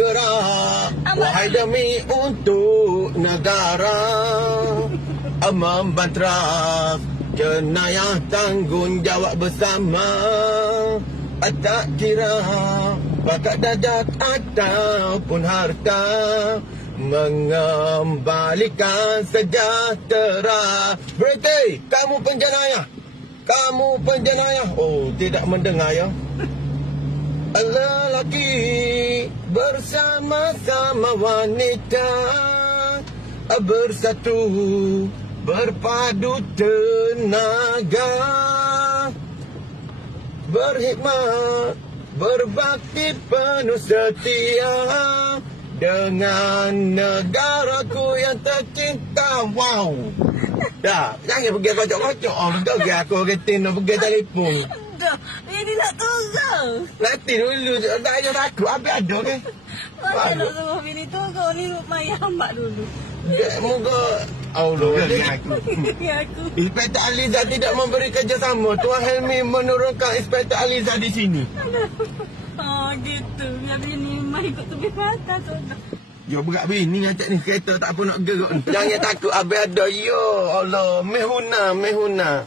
bergerak, wahai demi untuk negara, membantras jenayah tanggungjawab bersama. Tak kira bakat darjat ataupun harta, mengembalikan sejahtera. Berhenti! Kamu penjenayah! Kamu penjenayah! Oh, tidak mendengar ya? Lelaki bersama-sama wanita, bersatu berpadu tenaga, berhikmat, berbakti penuh setia dengan negaraku yang tercinta. Wow. Dah, jangan pergi kocok-kocok. Oh, pergi aku retin pergi telefon. Dah, ini nak turun. Nanti dulu, tak payah takut. Habis ada ke? Macam nak suruh pilih turun ni maya hambak dulu. Moga Allah Aku. Inspektor Aliza tidak memberi kerjasama. Tuan Helmi menurunkan Inspektor Aliza di sini. Oh gitu. Biar bini mah ikut tepi mata tu. Yo berat bini ngacak ni kereta tak apa nak gerak ni. Jangan takut habis ada. Yo Allah, mehuna.